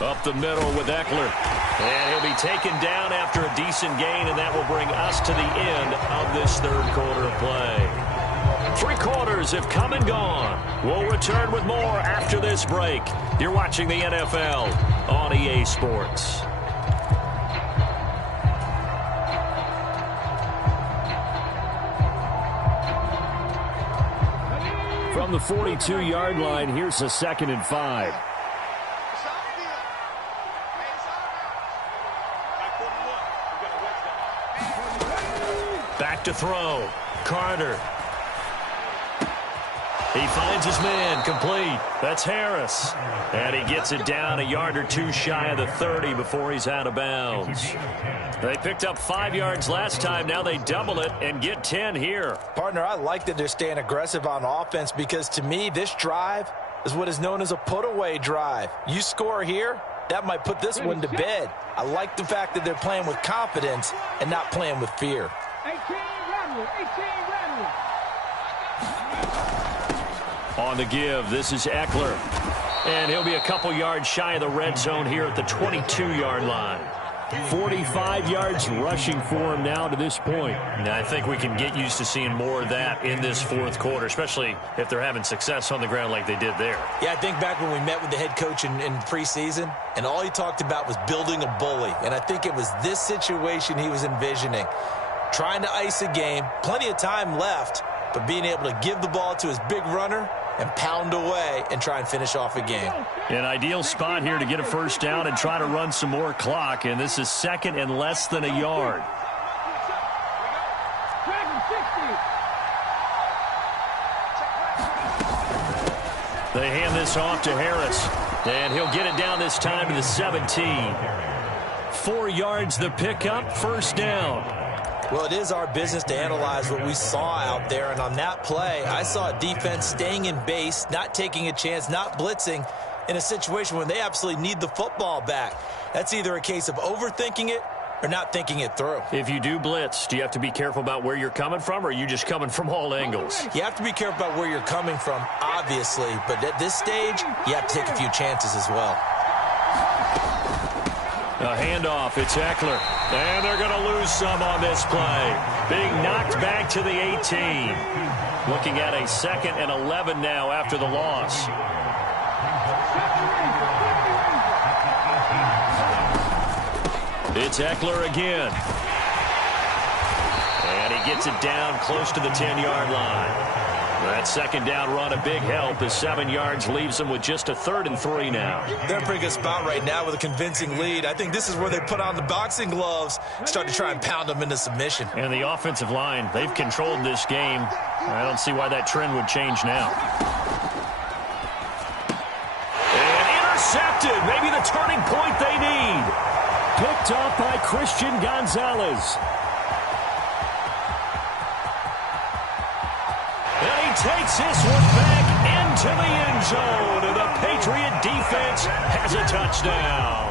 Up the middle with Eckler. And he'll be taken down after a decent gain, and that will bring us to the end of this third quarter of play. 3 quarters have come and gone. We'll return with more after this break. You're watching the NFL on EA Sports. From the 42-yard line, here's a 2nd and 5. Back to throw. Carter. He finds his man, complete. That's Harris. And he gets it down a yard or 2 shy of the 30 before he's out of bounds. They picked up 5 yards last time. Now they double it and get 10 here. Partner, I like that they're staying aggressive on offense because to me, this drive is what is known as a put-away drive. You score here, that might put this one to bed. I like the fact that they're playing with confidence and not playing with fear. 18 Redwood. On the give, this is Eckler. And he'll be a couple yards shy of the red zone here at the 22-yard line. 45 yards rushing for him now to this point. And I think we can get used to seeing more of that in this fourth quarter, especially if they're having success on the ground like they did there. Yeah, I think back when we met with the head coach in preseason, and all he talked about was building a bully. And I think it was this situation he was envisioning. Trying to ice a game, plenty of time left, but being able to give the ball to his big runner and pound away and try and finish off a game. An ideal spot here to get a first down and try to run some more clock, and this is 2nd and less than a yard. They hand this off to Harris, and he'll get it down this time to the 17. 4 yards the pickup, first down. Well, it is our business to analyze what we saw out there, and on that play, I saw a defense staying in base, not taking a chance, not blitzing in a situation when they absolutely need the football back. That's either a case of overthinking it or not thinking it through. If you do blitz, do you have to be careful about where you're coming from, or are you just coming from all angles? You have to be careful about where you're coming from, obviously, but at this stage, you have to take a few chances as well. A handoff, it's Eckler. And they're going to lose some on this play. Being knocked back to the 18. Looking at a 2nd and 11 now after the loss. It's Eckler again. And he gets it down close to the 10-yard line. That 2nd down run, a big help as 7 yards leaves them with just a 3rd and 3 now. They're in a pretty good spot right now with a convincing lead. I think this is where they put on the boxing gloves, start to try and pound them into submission. And the offensive line, they've controlled this game. I don't see why that trend would change now. And intercepted, maybe the turning point they need. Picked up by Christian Gonzalez. Takes this one back into the end zone, and the Patriot defense has a touchdown.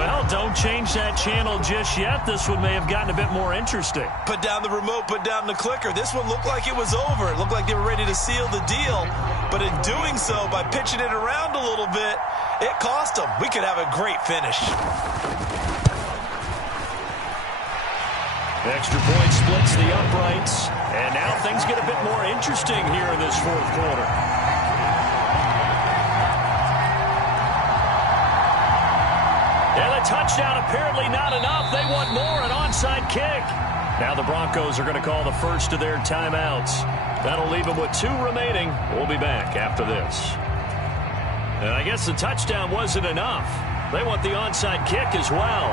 Well, don't change that channel just yet. This one may have gotten a bit more interesting. Put down the remote, put down the clicker. This one looked like it was over. It looked like they were ready to seal the deal. But in doing so, by pitching it around a little bit, it cost them. We could have a great finish. Extra point splits the uprights. And now things get a bit more interesting here in this fourth quarter. And a touchdown apparently not enough. They want more, an onside kick. Now the Broncos are going to call the first of their timeouts. That'll leave them with 2 remaining. We'll be back after this. And I guess the touchdown wasn't enough. They want the onside kick as well.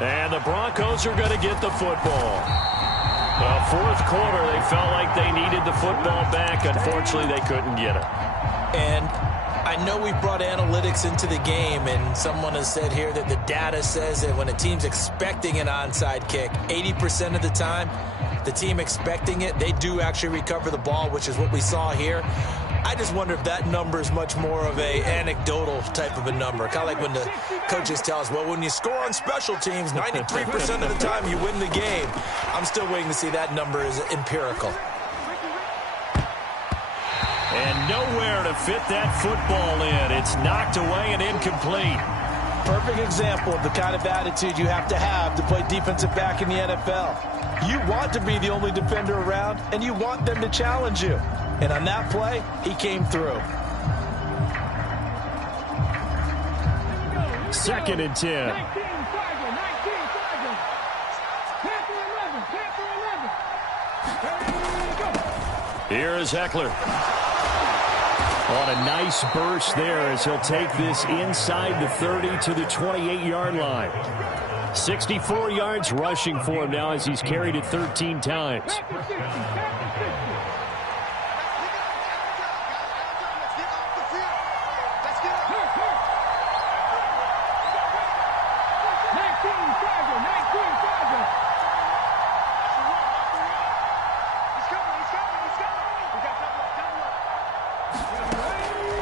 And the Broncos are going to get the football. The fourth quarter, they felt like they needed the football back. Unfortunately, they couldn't get it. And I know we brought analytics into the game, and someone has said here that the data says that when a team's expecting an onside kick, 80% of the time, the team expecting it, they do actually recover the ball, which is what we saw here. I just wonder if that number is much more of a anecdotal type of a number. Kind of like when the coaches tell us, well, when you score on special teams, 93% of the time you win the game. I'm still waiting to see that number is empirical. And nowhere to fit that football in. It's knocked away and incomplete. Perfect example of the kind of attitude you have to play defensive back in the NFL. You want to be the only defender around, and you want them to challenge you. And on that play, he came through. 2nd and 10. Here is Eckler. On a nice burst there as he'll take this inside the 30 to the 28-yard line. 64 yards rushing for him now as he's carried it 13 times.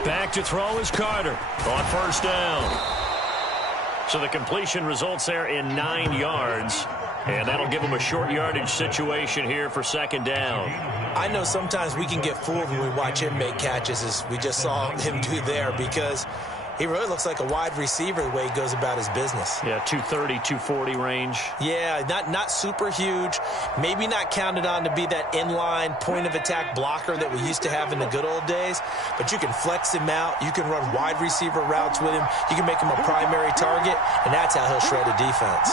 Back to throw is Carter on first down. So the completion results there in 9 yards. And that'll give him a short yardage situation here for 2nd down. I know sometimes we can get fooled when we watch him make catches, as we just saw him do there, because he really looks like a wide receiver the way he goes about his business. Yeah, 230, 240 range. Yeah, not super huge. Maybe not counted on to be that inline point-of-attack blocker that we used to have in the good old days. But you can flex him out. You can run wide receiver routes with him. You can make him a primary target, and that's how he'll shred a defense.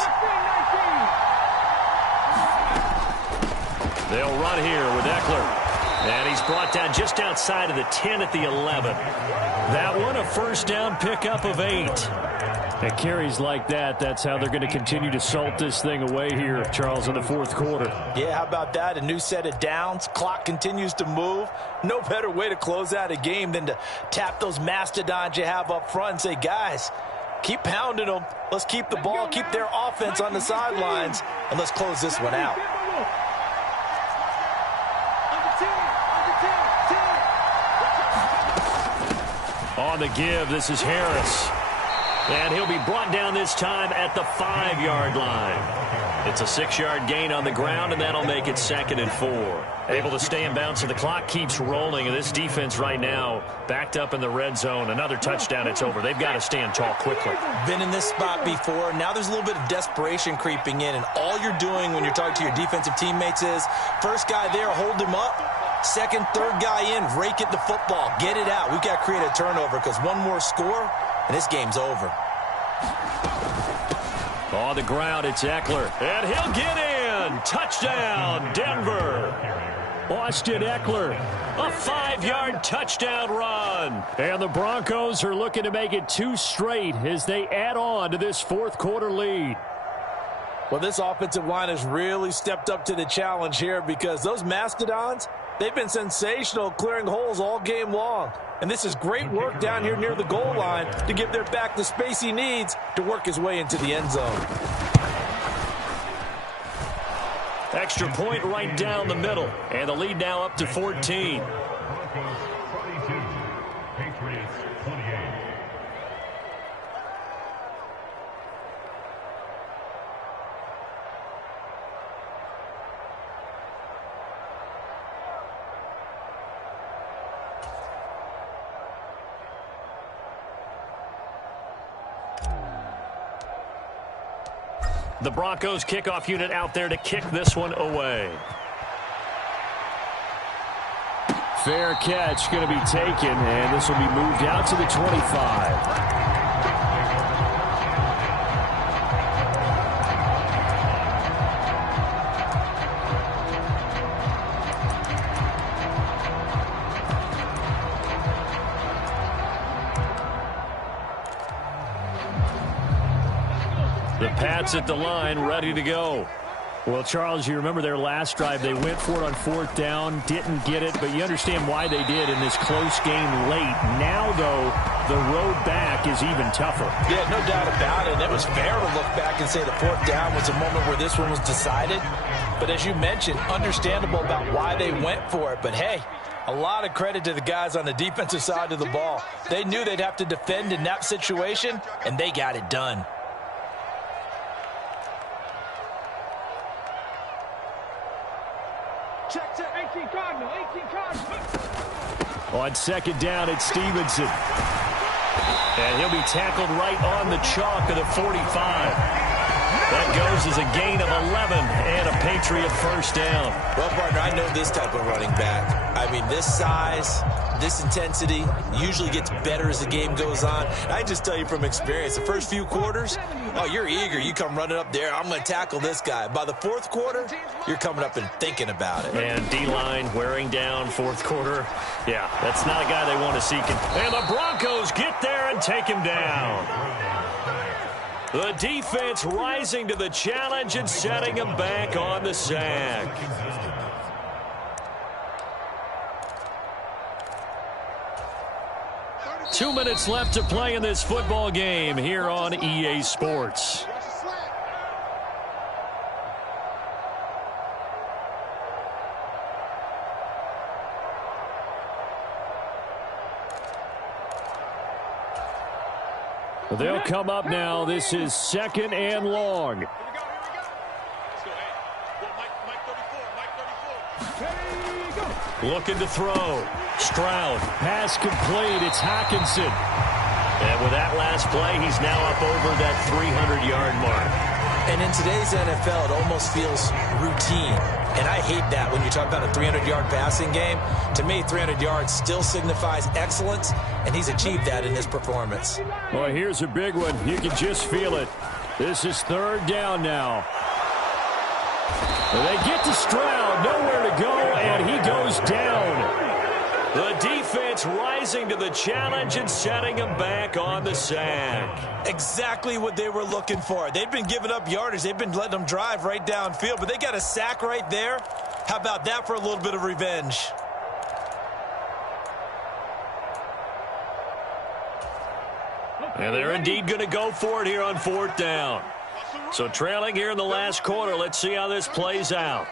They'll run here with Eckler. And he's brought down just outside of the 10 at the 11. That one, a first down pickup of 8. And carries like that, that's how they're going to continue to salt this thing away here, Charles, in the fourth quarter. Yeah, how about that? A new set of downs. Clock continues to move. No better way to close out a game than to tap those mastodons you have up front and say, guys, keep pounding them. Let's keep the ball, keep their offense on the sidelines, and let's close this one out. On the give, this is Harris. And he'll be brought down this time at the 5-yard line. It's a 6-yard gain on the ground, and that'll make it 2nd and 4. Able to stay in bounds, so the clock keeps rolling. And this defense right now backed up in the red zone. Another touchdown, it's over. They've got to stand tall quickly. Been in this spot before. Now there's a little bit of desperation creeping in. And all you're doing when you're talking to your defensive teammates is, first guy there, hold him up. Second, third guy in, rake at the football. Get it out. We've got to create a turnover because one more score, and this game's over. On the ground, it's Eckler. And he'll get in. Touchdown, Denver. Austin Eckler, a 5-yard touchdown run. And the Broncos are looking to make it 2 straight as they add on to this fourth quarter lead. Well, this offensive line has really stepped up to the challenge here because those mastodons, they've been sensational clearing holes all game long. And this is great work down here near the goal line to give their back the space he needs to work his way into the end zone. Extra point right down the middle. And the lead now up to 14. The Broncos kickoff unit out there to kick this one away. Fair catch going to be taken, and this will be moved out to the 25. The Pats at the line, ready to go. Well, Charles, you remember their last drive. They went for it on 4th down, didn't get it, but you understand why they did in this close game late. Now, though, the road back is even tougher. Yeah, no doubt about it. And it was fair to look back and say the 4th down was a moment where this one was decided. But as you mentioned, understandable about why they went for it. But, hey, a lot of credit to the guys on the defensive side of the ball. They knew they'd have to defend in that situation, and they got it done. Check. 18 Cardinal. On 2nd down, it's Stevenson. And he'll be tackled right on the chalk of the 45. That goes as a gain of 11 and a Patriot first down. Well, partner, I know this type of running back. I mean, this size, this intensity usually gets better as the game goes on. I just tell you from experience, the first few quarters, oh, you're eager. You come running up there, I'm going to tackle this guy. By the 4th quarter, you're coming up and thinking about it. And D-line wearing down 4th quarter. Yeah, that's not a guy they want to see. And the Broncos get there and take him down. The defense rising to the challenge and setting him back on the sack. Two minutes left to play in this football game here on EA Sports. They'll come up now. This is 2nd and long. Let's go. Mike 34. Looking to throw. Stroud. Pass complete. It's Hockenson. And with that last play, he's now up over that 300-yard mark. And in today's NFL, it almost feels routine. And I hate that when you talk about a 300-yard passing game. To me, 300 yards still signifies excellence, and he's achieved that in his performance. Well, here's a big one. You can just feel it. This is 3rd down now. They get to Stroud, nowhere to go, and he goes down. The defense rising to the challenge and setting him back on the sack. Exactly what they were looking for. They've been giving up yardage. They've been letting them drive right downfield, but they got a sack right there. How about that for a little bit of revenge? And they're indeed going to go for it here on 4th down. So trailing here in the last quarter. Let's see how this plays out.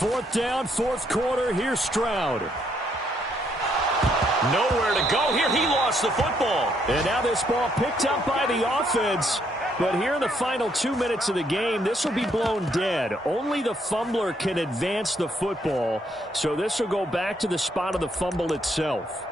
4th down, 4th quarter. Here's Stroud. Nowhere to go here. He lost the football. And now this ball picked up by the offense. But here in the final 2 minutes of the game, this will be blown dead. Only the fumbler can advance the football. So this will go back to the spot of the fumble itself.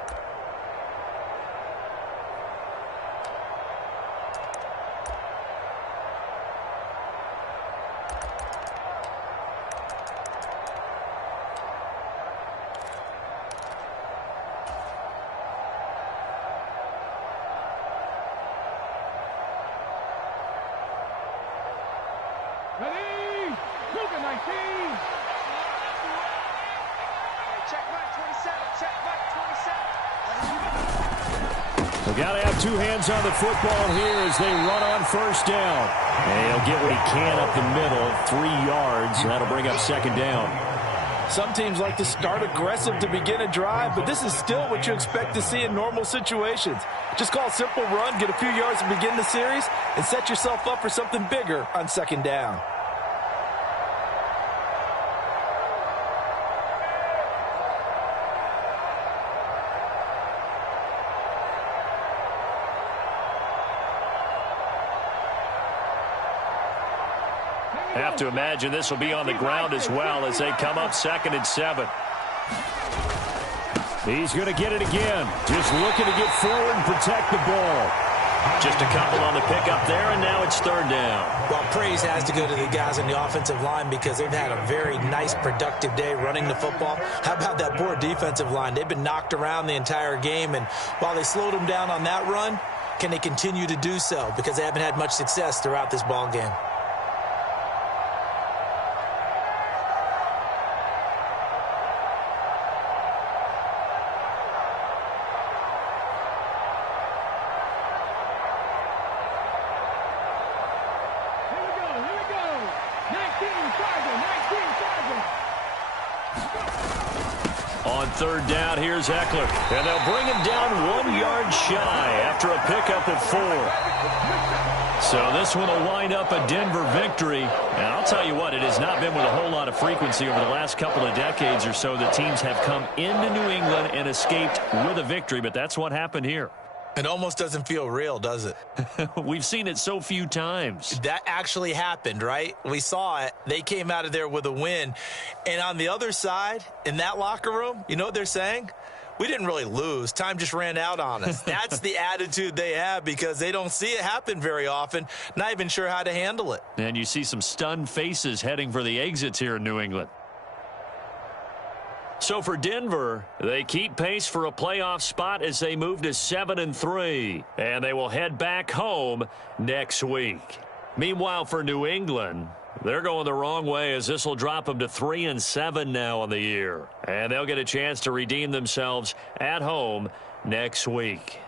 Ready? Luka 19. Check Mike 27. Check Mike 27. We've got to have two hands on the football here as they run on 1st down. And he'll get what he can up the middle, 3 yards. That'll bring up 2nd down. Some teams like to start aggressive to begin a drive, but this is still what you expect to see in normal situations. Just call a simple run, get a few yards to begin the series, and set yourself up for something bigger on 2nd down. Have to imagine this will be on the ground as well as they come up 2nd and 7. He's going to get it again. Just looking to get forward and protect the ball. Just a couple on the pickup there, and now it's third down. Well, praise has to go to the guys on the offensive line because they've had a very nice, productive day running the football. How about that poor defensive line? They've been knocked around the entire game, and while they slowed them down on that run, can they continue to do so? Because they haven't had much success throughout this ball game. On third down, here's Eckler. And they'll bring him down 1 yard shy after a pickup of 4. So this one will wind up a Denver victory. And I'll tell you what, it has not been with a whole lot of frequency over the last couple of decades or so that teams have come into New England and escaped with a victory. But that's what happened here. It almost doesn't feel real, does it? We've seen it so few times. That actually happened, right? We saw it. They came out of there with a win. And on the other side, in that locker room, you know what they're saying? We didn't really lose. Time just ran out on us. That's the attitude they have because they don't see it happen very often. Not even sure how to handle it. And you see some stunned faces heading for the exits here in New England. So for Denver, they keep pace for a playoff spot as they move to 7-3, and they will head back home next week. Meanwhile, for New England, they're going the wrong way as this will drop them to 3-7 now on the year, and they'll get a chance to redeem themselves at home next week.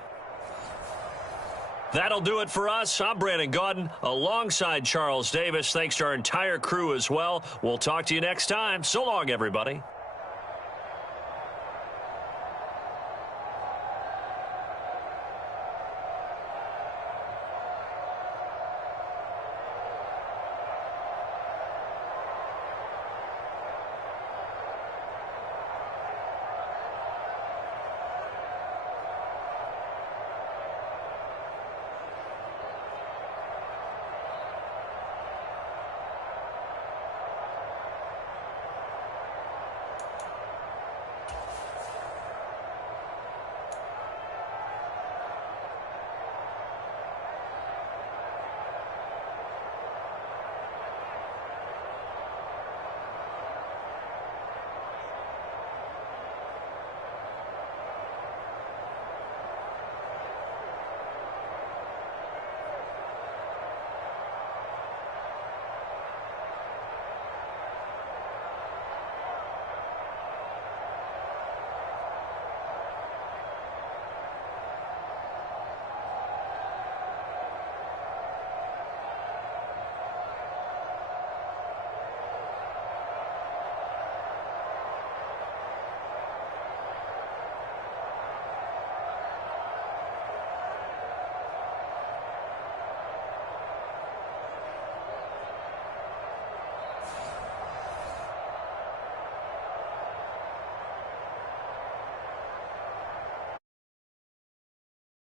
That'll do it for us. I'm Brandon Gaudin alongside Charles Davis. Thanks to our entire crew as well. We'll talk to you next time. So long, everybody.